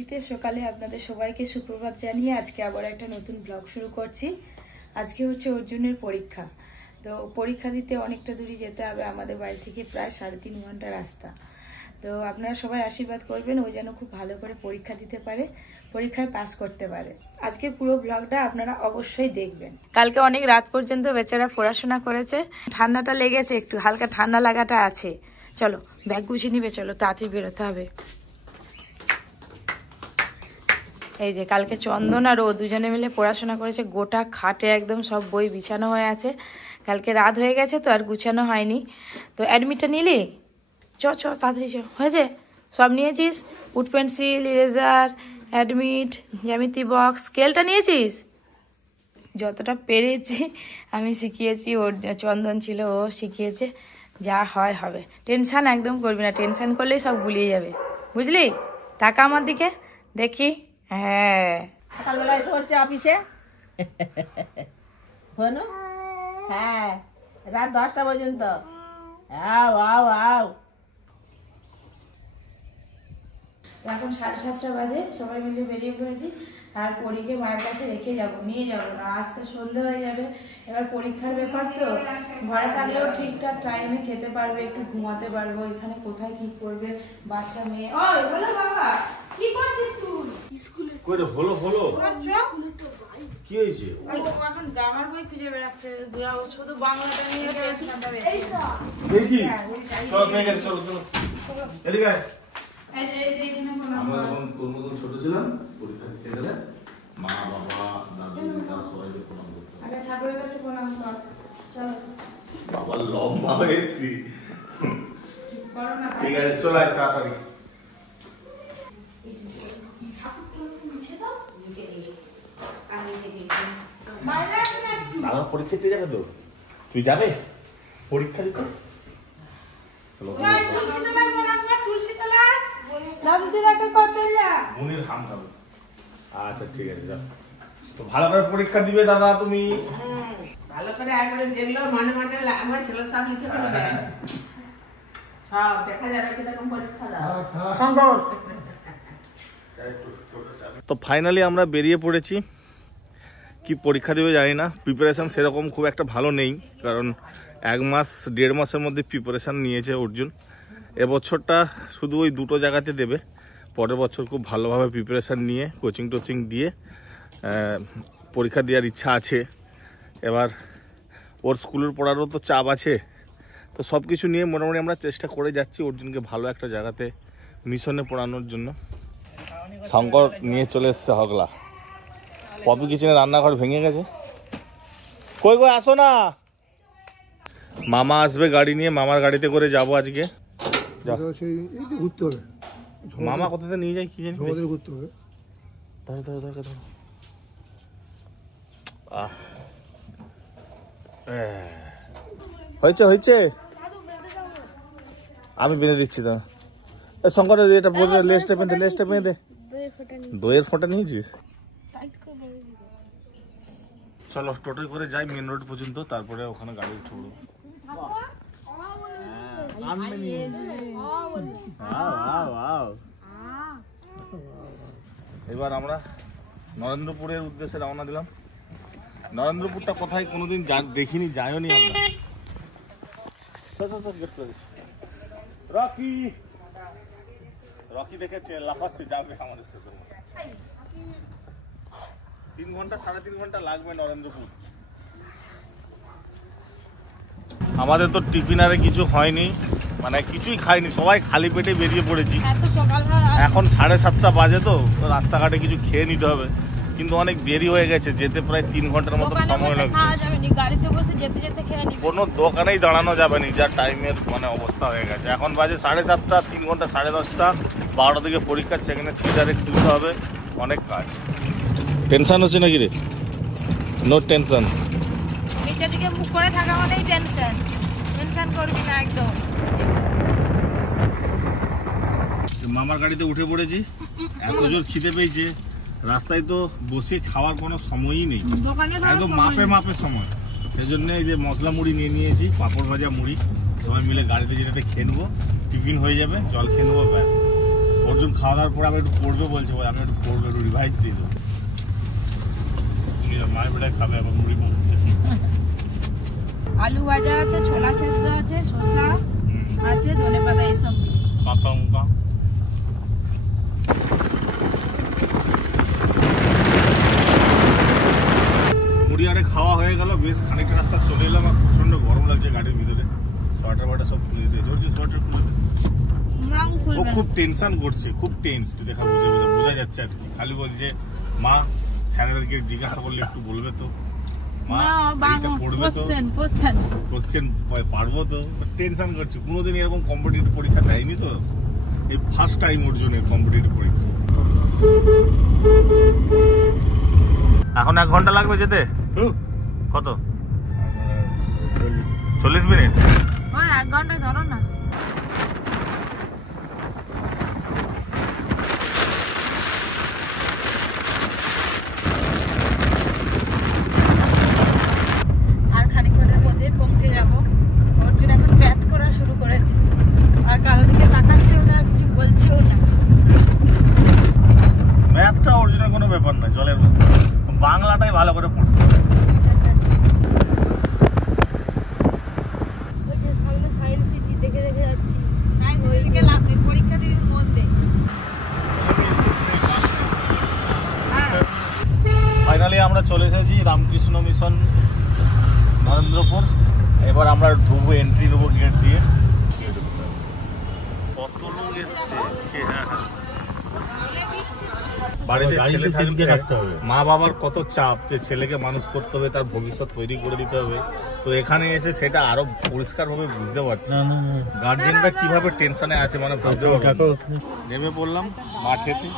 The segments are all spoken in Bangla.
শীতের সকালে আপনাদের সবাইকে সুপ্রভাত জানিয়ে আজকে আবার একটা নতুন ব্লগ শুরু করছি। আজকে হচ্ছে অর্জুনের পরীক্ষা, তো পরীক্ষা দিতে অনেকটা দূরে যেতে হবে আমাদের বাড়ি থেকে, প্রায় 3.5 ঘন্টা রাস্তা। তো আপনারা সবাই আশীর্বাদ করবেন ও যেন খুব ভালো করে পরীক্ষা দিতে পারে, পরীক্ষায় পাস করতে পারে। আজকে পুরো ব্লগটা আপনারা অবশ্যই দেখবেন। কালকে অনেক রাত পর্যন্ত বেচারা পড়াশোনা করেছে, ঠান্ডাটা লেগেছে, একটু হালকা ঠান্ডা লাগাটা আছে। চলো ব্যাগ গুছিয়ে নিবে, চলো তাড়াতাড়ি বেরোতে হবে। এই যে কালকে চন্দন আর ও দুজনে মিলে পড়াশোনা করেছে, গোটা খাটে একদম সব বই বিছানো হয়ে আছে। কালকে রাত হয়ে গেছে তো আর গুছানো হয়নি। তো অ্যাডমিটটা নিলি? চ তাড়াতাড়ি চ, হয়েছে? সব নিয়েছিস? উড পেন্সিল, ইরেজার, অ্যাডমিট, জ্যামিতি বক্স, স্কেলটা নিয়েছিস? যতটা পেরেছি আমি শিখিয়েছি, ওর চন্দন ছিল ও শিখিয়েছে, যা হয় হবে। টেনশান একদম করবি না, টেনশান করলেই সব গুলিয়ে যাবে, বুঝলি? টাকা আমার দিকে দেখি। হ্যাঁ, সকালবেলা এসে হচ্ছে অফিসে, হ্যাঁ রাত 10টা পর্যন্ত। এখন 7:30 বাজে, সবাই মিলে বেরিয়ে পড়েছি। আর পরীকে মায়ের কাছে রেখে যাব, নিয়ে যাব না, আজকে সন্ধ্যে হয়ে যাবে। এবার পরীক্ষার ব্যাপার তো, ঘরে থাকলেও ঠিকঠাক টাইমে খেতে পারবে, একটু ঘুমাতে পারবো। এখানে কোথায় কি করবে বাচ্চা মেয়ে। ও বলো বাবা, কি করছিস তুই? স্কুলে কইরে হলো কি হয়েছে? এখন গ্রামার বই খুঁজে বেড়াচ্ছে, শুধু বাংলাটা নিয়ে টেনশনটা বেশি। দেখি চল মেয়ে গেছে, চলো এদিকে আয়। আমরা যখন তোর মতন ছোট ছিলাম, পরীক্ষা দিতে গেলে মা বাবা দাদু দিদা সবাইকে প্রণাম করতে। আগে ঠাকুরের কাছে প্রণাম কর, চলো। বাবা লম্বা হয়েছি, ঠিক আছে চল আয় তাড়াতাড়ি। দাদা পরীক্ষা দিতে যাবে তো? তুই যাবে পরীক্ষা দিতে? চলো মনির হাম খাবে। আচ্ছা ঠিক আছে, যাও। তো ভালো করে পরীক্ষা দিবে দাদা তুমি, ভালো করে একবারে যেগুলো মানে আমার ছেলে সব লিখে ফেলবে, সব দেখা যাবে কিরকম পরীক্ষা দাও। তো ফাইনালি আমরা বেরিয়ে পড়েছি। কি পরীক্ষা দেবে জানি না, প্রিপারেশান সেরকম খুব একটা ভালো নেই, কারণ 1-1.5 মাসের মধ্যে প্রিপারেশান নিয়েছে অর্জুন। এবছরটা শুধু ওই 2টো জায়গাতে দেবে, পরের বছর খুব ভালোভাবে প্রিপারেশান নিয়ে কোচিং টোচিং দিয়ে পরীক্ষা দেওয়ার ইচ্ছা আছে। এবার ওর স্কুলের পড়ারও তো চাপ আছে, তো সব কিছু নিয়ে মোটামুটি আমরা চেষ্টা করে যাচ্ছি অর্জুনকে ভালো একটা জায়গাতে মিশনে পড়ানোর জন্য। শঙ্কর নিয়ে চলে এসছে হগলা, পপি কিচেনে রান্নাঘর ভেঙে গেছে। কই আসো না, মামা আসবে গাড়ি নিয়ে, মামার গাড়িতে করে যাবো আজকে। মামা কোথাতে নিয়ে যায় কি জানি, ঘুরতে হবে। হয়েছে আমি বেঁধে দিচ্ছি। তো শঙ্করের এটা বলবে, লেসটা বেঁধে দইয়ের ফোঁটা নিয়েছিস? চলো টোটোয় করে যাই মেন রোড পর্যন্ত, তারপরে ওখানে গাড়ি উঠে পড়বো। এবার আমরা নরেন্দ্রপুরের উদ্দেশ্যে রওনা দিলাম। নরেন্দ্রপুরটা কোথায় কোনোদিন দেখিনি, যাইও নি আমরা। রকি দেখেছে লাফাচ্ছে, যাবে আমাদের সাথে। 3 ঘন্টা 3.5 ঘন্টা লাগবে নরেন্দ্রপুর। আমাদের তো টিফিনারে কিছু হয়নি, মানে কিছুই খাইনি, সবাই খালি পেটে বেরিয়ে পড়েছি। এখন 7:30 বাজে, তো রাস্তাঘাটে কিছু খেয়ে নিতে হবে, কিন্তু অনেক দেরি হয়ে গেছে, যেতে প্রায় 3 ঘন্টার মতো সময় লাগবে। কোনো দোকানেই দাঁড়ানো যাবে না, যা টাইমের মানে অবস্থা হয়ে গেছে। এখন বাজে 7:30, 3 ঘন্টা 10:30, 12টা থেকে পরীক্ষা, সেখানে সিজারে তুলতে হবে, অনেক কাজ। টেনশন হচ্ছে নাকি রে? নো টেনশন, মুখ করে থাকা মানেই টেনশন, টেনশন করবি না একদম। মামার গাড়িতে উঠে পড়েছি, এত জোর খিদে পেয়েছে, রাস্তায় তো বসে খাওয়ার কোনো সময়ই নেই, একদম মাপে সময়। সেই জন্য এই যে মশলা মুড়ি নিয়ে নিয়েছি, পাঁপড় ভাজা মুড়ি, সবাই মিলে গাড়িতে যেটাতে খেয়ে নেবো, টিফিন হয়ে যাবে, জল খেয়ে নেবো, ব্যাস। ও অর্জুন খাওয়া দাওয়ার পর আমি একটু পড়বে বলছে, বলে আমি একটু পড়বো, একটু রিভাইজ দিয়ে দেবো। মায়ের বেলায় খাবে আবার মুড়ি মাখছে। আলু ভাজা আছে, ছোলা সেদ্ধ আছে, শসা আছে, ধনেপাতা এইসব দিয়ে কাঁচা লঙ্কা। মুড়ি আরে খাওয়া হয়ে গেল, বেশ খানিকটা রাস্তা চলে এলাম। আর প্রচন্ড গরম লাগছে গাড়ির ভিতরে, সোয়েটার বাটা সব খুলে দিতে হচ্ছে। সোয়েটার খুলে দিতে ও খুব টেনশন করছে, খুব টেন্স, দেখা বোঝা যাচ্ছে আর কি। খালি বলছে মা স্যারেদেরকে জিজ্ঞাসা করলে একটু বলবে তো, মা পড়বে তো, কোশ্চেন পারবো তো, টেনশন করছে। কোনোদিন এরকম কম্পিটিটিভ পরীক্ষা দেয়নি তো, এই ফার্স্ট টাইম অর্জুনের কম্পিটিটিভ পরীক্ষা। এখন 1 ঘন্টা লাগবে যেতে। কত? 40 মিনিট। 1 ঘন্টা ধরো না। আর খানিকক্ষণের মধ্যে পৌঁছে যাবো। অর্জুন এখন ম্যাথ করা শুরু করেছে, আর কারোর দিকে তাকাচ্ছেও না, কিছু বলছেও না। ম্যাথটা অর্জুনের কোনো ব্যাপার না, জলের বাংলাটাই ভালো করে পড়তে হবে। ফাইনালি আমরা চলে এসেছি রামকৃষ্ণ মিশন নরেন্দ্রপুর। এবার আমরা ঢুকবো, এন্ট্রি নেবো গেট দিয়ে। কত লোক এসছে, বাড়িতে ছেলে থাকতে হবে, মা বাবার কত চাপ যে ছেলেকে মানুষ করতে হবে, তার ভবিষ্যৎ তৈরি করে দিতে হবে। তো এখানে এসে সেটা আরো পরিষ্কার ভাবে বুঝতে পারছি গার্জেনরা কিভাবে টেনশনে আছে, মানে ভাবতে পারবো। নেমে পড়লাম মাঠেতে।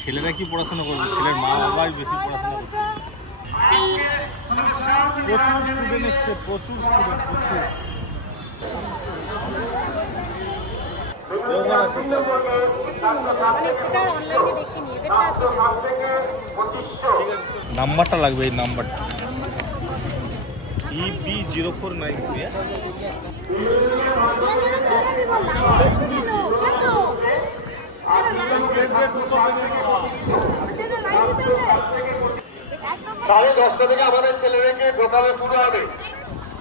ছেলেরা কি পড়াশোনা করবে, ছেলের মা বাবাই বেশি পড়াশোনা করছে। প্রচুর স্টুডেন্ট এসছে, প্রচুর স্টুডেন্ট, প্রচুর। নাম্বারটা লাগবে, এই নাম্বারটা EB0493। সাড়ে 10টা থেকে আমাদের ছেলেদেরকে ঢোকানো শুরু হবে।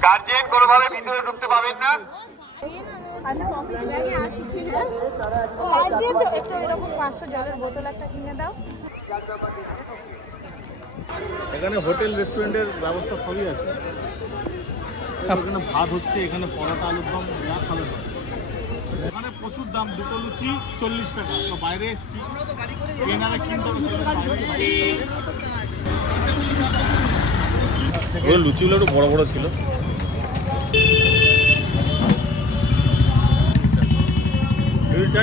গার্জেন কোনোভাবে ভিতরে ঢুকতে পাবেন না। এখানে হোটেল রেস্টুরেন্টের ব্যবস্থা সবই আছে। এখানে ভাত হচ্ছে, এখানে পরোটা, আলুর দম, যা খাবে। এখানে প্রচুর দাম, 2টো লুচি 40 টাকা। তো বাইরে এসেছি, কেনারা কিনতে হবে। ওই লুচিগুলো একটু বড় বড় ছিল।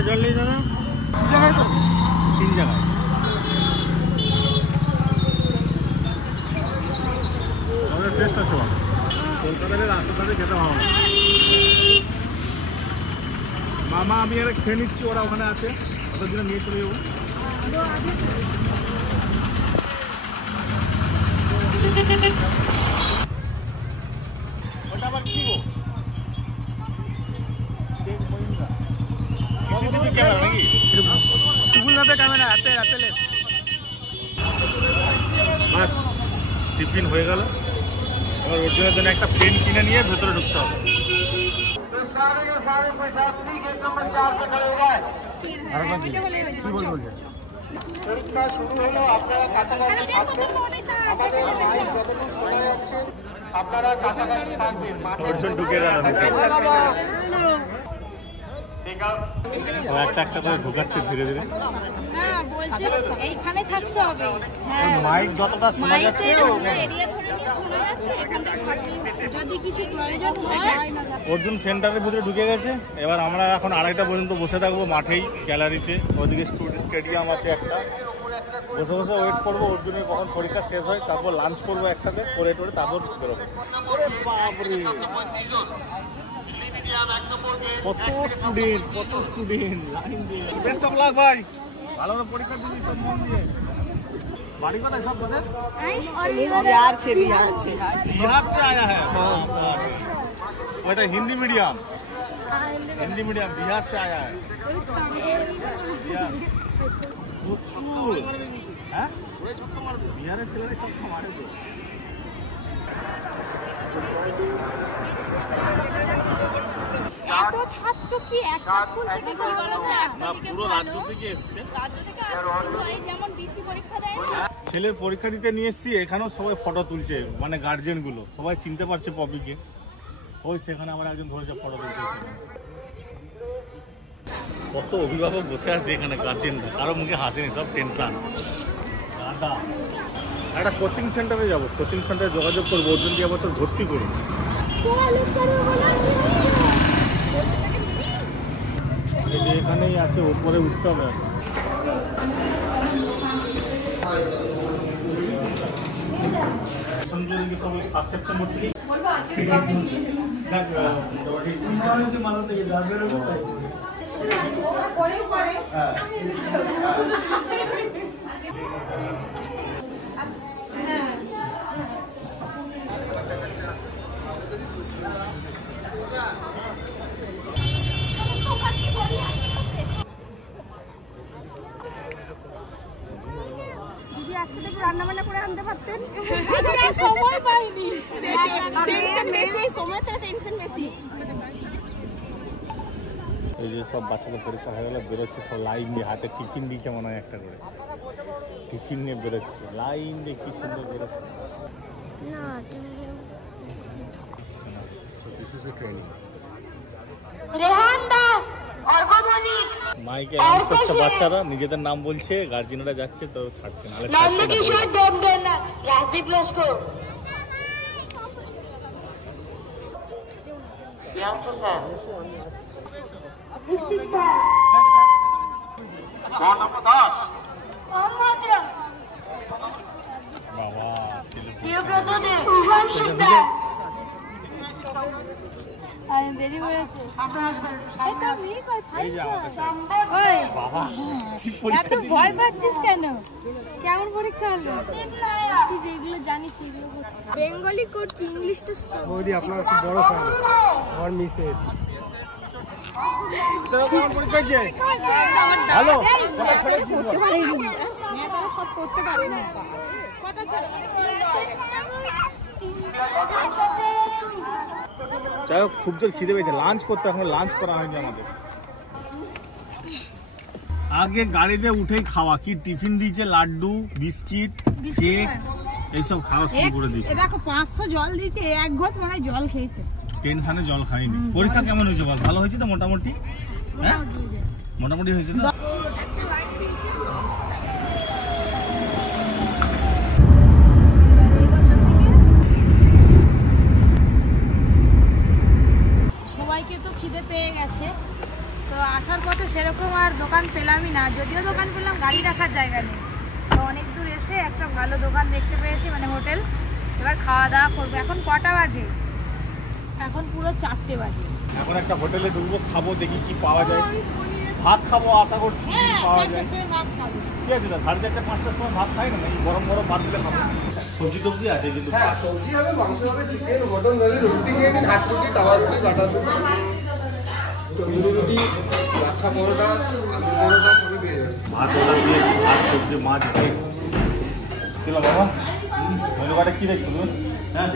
জল নেই দাদা, 3 জায়গায়। টেস্ট আছে কলকাতার রাস্তাতে খেতে ভালো না। মামা আমি এরা খেয়ে নিচ্ছি, ওরা ওখানে আছে, ওদের জন্য নিয়ে চলে যাবো। ওটা আবার কি গো, সিসিটিভি ক্যামেরা নাকি? Google camera, Apple. বাস টিফিন হয়ে গেল। এবার অর্জুনের জন্য একটা পেন কিনে নিয়ে ভেতরে ঢুকতে হবে। পরীক্ষা শুরু হলো, আপনারা কাছাকাছি থাকবেন। আপনারা কাছাকাছি থাকবেন। অর্জুন ঢুকে গেল, একটা একটা করে ঢুকাচ্ছে ধীরে ধীরে। না বলছে এইখানে থাকতে হবে। হ্যাঁ, মাইক যতটা শোনা যাচ্ছে, এরিয়া ধরে নিয়ে শোনা যাচ্ছে, এখানটা থাকি যদি কিছু প্রয়োজন হয়। অর্জুন সেন্টারের ভিতরে ঢুকে গেছে। এবার আমরা এখন 2:30 পর্যন্ত বসে থাকবো মাঠেই, গ্যালারিতে। ওইদিকে স্টেডিয়াম আছে একটা, বসে বসে ওয়েট করবো অর্জুনের কখন পরীক্ষা শেষ হয়। তারপর লাঞ্চ করবো একসাথে, করে টোরে তারপর বেরোবো। কত স্টুডেন্ট লাইন দিয়ে। বেস্ট অফ লাক ভাই, ভালো করে পরীক্ষা দিবি, তোর মন দিয়ে। বাড়ি কোথায় সব তোদের? बिहार से बिहार से आया है। ওইটা হিন্দি মিডিয়াম। हिंदी मीडियम बिहार से आया है बिहार এত ছাত্র কি একটা স্কুল থেকে কি বলো তো একটা দিকে পুরো রাজ্য থেকে এসেছে রাজ্য থেকে আসে কিন্তু এই যেমন বৃত্তি পরীক্ষা দেয় ছেলের পরীক্ষা দিতে নিয়ে এসেছি এখানেও সবাই ফটো তুলছে মানে গার্জিয়ান গুলো সবাই চিনতে পারছে পপিকে ওই সেখানে আমার একজন ধরেছে ফটো তুলছে কত অভিভাবক বসে আছে এখানে গার্জিয়ান কারো মুখে হাসেনি সব টেনশন দাদা একটা কোচিং সেন্টারে যাবো কোচিং সেন্টারে যোগাযোগ করবো ওর জন্য এবছর ভর্তি করবো এখানেই আছে উপরে উঠতে হবে ফার্স্ট সেপ্টেম্বর থেকে দিদি আজকে থেকে রান্না বান্না করে আনতে পারতেন সময় পাইনি টেনশন বেশি সময়তে টেনশন বেশি এই যে সব বাচ্চাদের পরীক্ষা হয়ে গেল বেরোচ্ছে সব লাইন দিয়ে হাতে টিফিন দিচ্ছে মনে হয় একটা করে টিফিন নিয়ে বেরোচ্ছে লাইন দিয়ে কি সুন্দর বেরোচ্ছে মাইকে অ্যানাউন্স করছে বাচ্চারা নিজেদের নাম বলছে গার্জিয়ানরা যাচ্ছে তো ছাড়ছে না রাজদীপ লস্কর দাস বাবা ছেলে আমি বেরিয়ে পড়েছে এই যে আমার কাছে বাবা এত ভয় পাচ্ছিস কেন কেমন পরীক্ষা হলো যেগুলো জানিস সেগুলো বেঙ্গলি করছি ইংলিশটা বৌদি আপনার খুব বড় ফ্যান আমার মিসেস হ্যালো করতে পারিনি মেয়েটারা সব করতে পারে না যাই হোক খুব জোর খিদে পেয়েছে লাঞ্চ করতে এখন লাঞ্চ করা হয়নি আমাদের আগে গাড়িতে উঠেই খাওয়া কি টিফিন দিয়েছে লাড্ডু বিস্কিট কেক এইসব খাওয়া শুরু করে দিয়েছে দেখো 500 জল দিয়েছে এক ঘট মনে হয় জল খেয়েছে টেনশনে জল খাইনি পরীক্ষা কেমন হয়েছে বল ভালো হয়েছে তো মোটামুটি হ্যাঁ মোটামুটি হয়েছে না সবাইকে তো খিদে পেয়ে গেছে তো আসার পথে সেরকম আর দোকান পেলামই না যদিও দোকান পেলাম গাড়ি রাখার জায়গা নেই তো অনেক দূর এসে একটা ভালো দোকান দেখতে পেয়েছি মানে হোটেল এবার খাওয়া দাওয়া করবো এখন কটা বাজে এখন পুরো 4টে বাজে এখন একটা হোটেলে ঢুকবো খাবো দেখি কি পাওয়া যায় ভাত খাবো আশা করছি পাওয়া যায় ঠিক আছে না 4:30 5টার সময় ভাত খাই না গরম গরম ভাত দিলে খাবো সবজি টবজি আছে কিন্তু সবজি হবে মাংস হবে চিকেন মটন নালে রুটি খেয়ে নিন হাত রুটি তাওয়া রুটি বাটার রুটি তন্দুরি রুটি লাচ্ছা পরোটা আলু পরোটা সবই পেয়ে যাবে ভাত অর্ডার দিয়েছি ভাত সবজি মাছ ভাই চলো বাবা মেনু কার্ডে কি দেখছো তুমি হ্যাঁ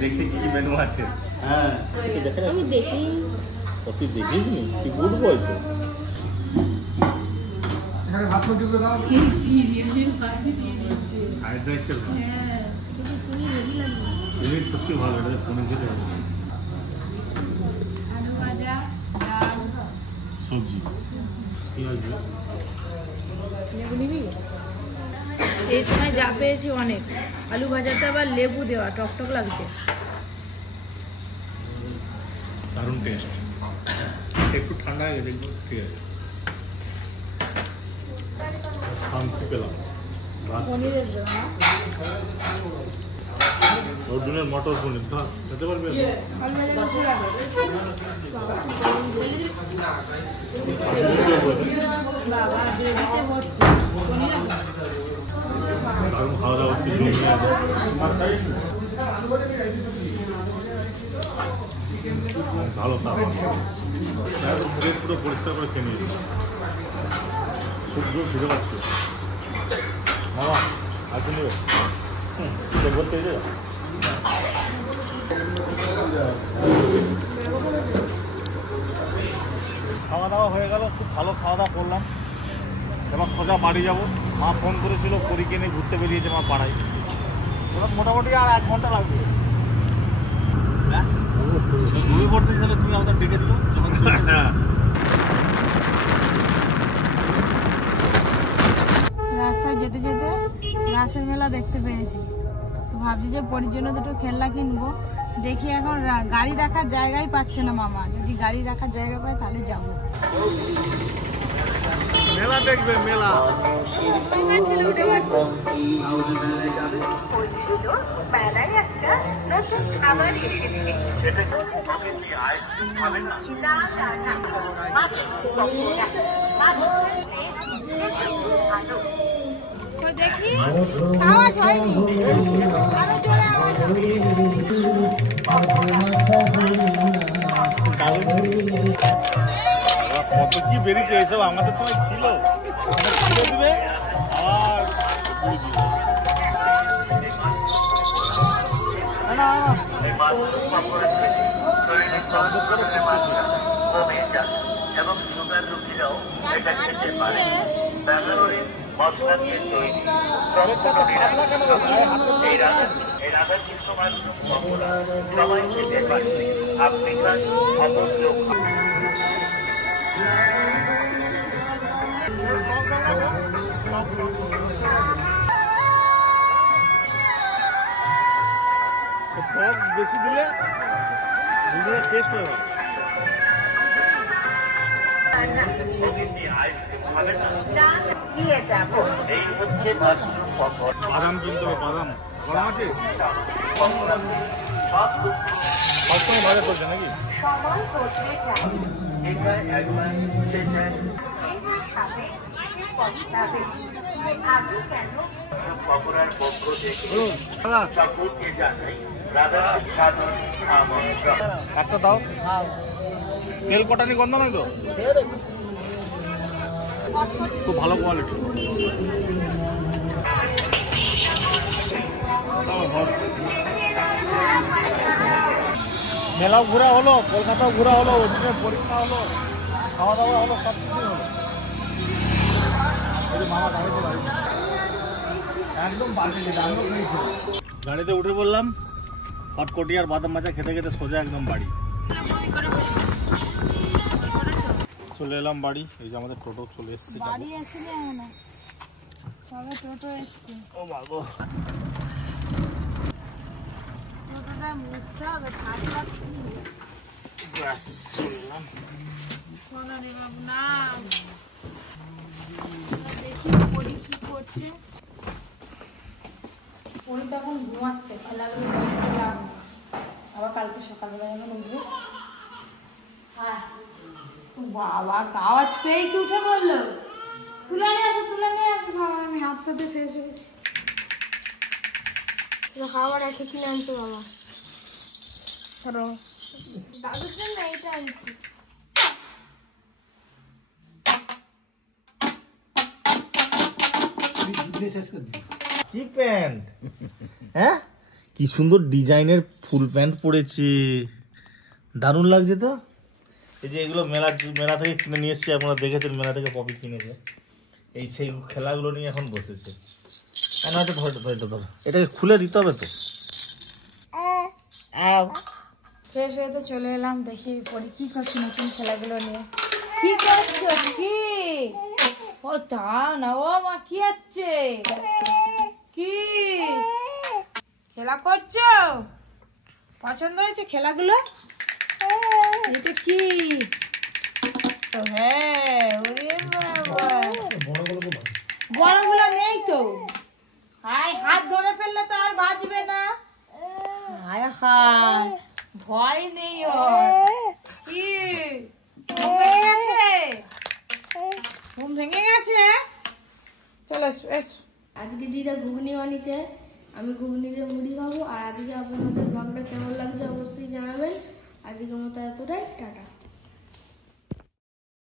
দেখছি কি কি মেনু আছে হ্যাঁ আমি দেখি তুই দেখিস নি তুই গুড বলছো এখানে ভাত রুটি তো দাও ফ্রাইড রাইসের রেট সত্যি ভালো এটা ফোনে খেতে হবে আলু ভাজা ডাল সবজি পেঁয়াজ লেবু নিবি এই সময় যা পেয়েছি অনেক আলু ভাজাতে আবার লেবু দেওয়া টকটক লাগছে দারুণ টেস্ট একটু ঠান্ডা হয়ে গেছে ঠিক আছে শান্তি পেলাম পনিরের দেওয়া অর্জুনের মটর পনির ধর খেতে পারবি দারুণ খাওয়া দাওয়া হচ্ছে ভালো পুরো পরিষ্কার করে খেয়ে নিয়েছি। খুব জোর খিদে পাচ্ছে বাবা। আছে নেবে বলতে খাওয়া দাওয়া হয়ে গেল, খুব ভালো খাওয়া দাওয়া করলাম। এবার সোজা বাড়ি যাবো। মা ফোন করেছিল পরীকে নিয়ে ঘুরতে বেরিয়েছে মা পাড়ায়। ওরা মোটামুটি আর 1 ঘন্টা লাগবে। হ্যাঁ ঘুরে পড়তে গেলে তুমি আমাদের ডেকে দিল। রাস্তায় যেতে যেতে রাসের মেলা দেখতে পেয়েছি, তো ভাবছি যে পরির জন্য দুটো খেলনা কিনবো। দেখি এখন গাড়ি রাখার জায়গাই পাচ্ছে না মামা, যদি গাড়ি রাখার জায়গা পায় তাহলে যাবো। মেলা দেখবে মেলা। তো দেখি আওয়াজ হয়নি, আরো জোরে আওয়াজ হবে। কত কি বেরিয়েছে এইসব আমাদের সময় ছিল। খুলে দিবে আর এবং সুগার রোগীরাও এটা খেতে পারে। ব্যাঙ্গালোরে মশলা দিয়ে তৈরি এই রাধা চিত্র মাশরুম পকোড়া সবাই খেতে পারে। আফ্রিকার অমূল্য বেশি দিলে টেস্ট হবে। বাদাম কিনতে হবে, বাদাম বাদাম আছে সবসময় ভাজা করছে নাকি? পকোড়ার পক্ষ থেকে সকলকে জানাই রাধা সাধন আমন্ত্রণ। একটা দাও। তেল কটানি গন্ধ নয় তো? খুব ভালো কোয়ালিটি। মেলাও ঘোরা হলো, কলকাতাও ঘোরা হলো, ওখানে পরীক্ষা হলো, খাওয়া দাওয়া হলো, সব কিছুই হলো। মামা গাড়িতে একদম গাড়িতে উঠে বললাম হটকটি আর বাদাম ভাজা খেতে খেতে সোজা একদম বাড়ি চলে এলাম। বাড়ি এই যে আমাদের টোটো চলে এসছে। বাড়ি আসলে না, তবে টোটো এসছে। ও বাবা টোটোটা মুছতে হবে, ছাড়টা ব্যাস চলে এলাম। শোনো রে বাবু না, দেখি পরি কি করছে। পরি তখন ঘুমাচ্ছে, খেলাগুলো খেলাম আবার কালকে সকালবেলা যখন উঠবে। হ্যাঁ বাবা আওয়াজ পেয়ে কি উঠে বললো তুলে নিয়ে আসো, তুলে নিয়ে আসো। বাবা আমি হাত পাতে শেষ হয়েছি। খাবার একটা কিনে আনতো বাবা, ধরো দাদুর জন্য এইটা আনছি। কি প্যান্ট, হ্যাঁ কি সুন্দর ডিজাইনের ফুল প্যান্ট পরেছে, দারুণ লাগছে তো। এই যে এগুলো মেলা থেকে কিনে নিয়ে এসেছি, আপনারা দেখেছেন মেলা থেকে পপি কিনেছে। এই সেই খেলাগুলো নিয়ে এখন বসেছে। না এটা ধর, এটাকে খুলে দিতে হবে তো। ফ্রেশ হয়ে তো চলে এলাম, দেখি পরে কি করছি নতুন খেলাগুলো নিয়ে। কি করছো কি? ও তা না, ও মা কি হচ্ছে? কি খেলা করছো? পছন্দ হয়েছে খেলাগুলো? এটা কি? হ্যাঁ ওরে বাবা, বড়গুলো নেই তো। হাত ধরে ফেললে তো আর বাঁচবে না। হায় হায় ভয় নেই ওর। কি ঘুম ভেঙে গেছে? ঘুম ভেঙে গেছে? চলো এসো। আজকে দিদা ঘুগনি বানিয়েছে, আমি ঘুগনি দিয়ে মুড়ি খাবো। আর আজকে আপনাদের ব্লগটা কেমন লাগছে অবশ্যই জানাবেন। আজকের মতো এতটাই, টাটা।